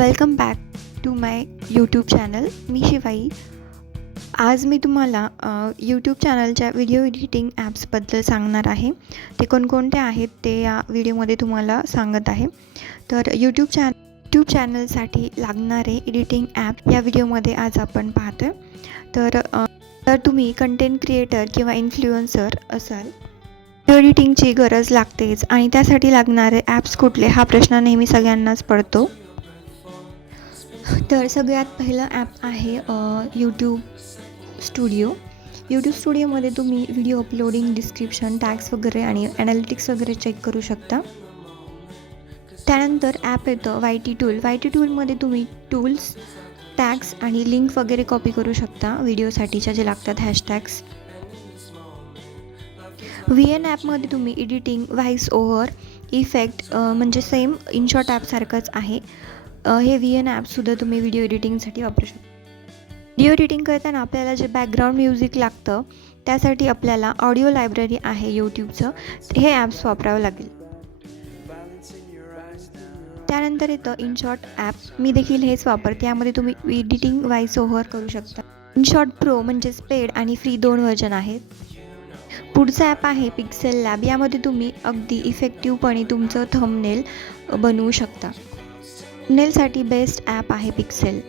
Welcome back to my YouTube channel. मी शिवाई. आज मी तुम्हाला यूट्यूब चॅनलच्या व्हिडिओ एडिटिंग ॲप्सबद्दल सांगणार आहे. ते कोणकोणते आहेत ते या व्हिडिओमध्ये तुम्हाला सांगत आहे. तर यूट्यूब चॅनलसाठी लागणारे एडिटिंग ॲप या व्हिडिओमध्ये आज आपण पाहतो आहे. तर तुम्ही कंटेंट क्रिएटर किंवा इन्फ्लुएन्सर असाल, व्हिडिओ एडिटिंगची गरज लागतेच आणि त्यासाठी लागणारे ॲप्स कुठले हा प्रश्न नेहमी सगळ्यांनाच पडतो. तर सगळ्यात पहिलं ॲप आहे यूट्यूब स्टुडिओ. यूट्यूब स्टुडिओमध्ये तुम्ही व्हिडिओ अपलोडिंग, डिस्क्रिप्शन, टॅग्स वगैरे आणि ॲनालिटिक्स वगैरे चेक करू शकता. त्यानंतर ॲप येतं YT टूल. YT टूलमध्ये तुम्ही टूल्स, टॅग्स आणि लिंक वगैरे कॉपी करू शकता व्हिडिओसाठीच्या जे लागतात हॅशटॅग्स. VN ॲपमध्ये तुम्ही एडिटिंग, व्हॉइस ओव्हर, इफेक्ट म्हणजे सेम इनशॉट ॲपसारखंच आहे. हे VN ॲपसुद्धा तुम्ही व्हिडिओ एडिटिंगसाठी वापरू शकता. व्हिडिओ एडिटिंग करताना आपल्याला जे बॅकग्राऊंड म्युझिक लागतं त्यासाठी आपल्याला ऑडिओ लायब्ररी आहे यूट्यूबचं, हे ॲप्स वापरावं लागेल. त्यानंतर येतं इनशॉट ॲप. मी देखील हेच वापरते. यामध्ये तुम्ही एडिटिंग, व्हॉइस ओव्हर करू शकता. इनशॉट प्रो म्हणजेच पेड आणि फ्री 2 व्हर्जन आहेत. पुढचा ॲप आहे पिक्सेल लॅब. यामध्ये तुम्ही अगदी इफेक्टिव्हपणे तुमचं थंबनेल बनवू शकता. थंबनेलसाठी बेस्ट ॲप आहे पिक्सेल.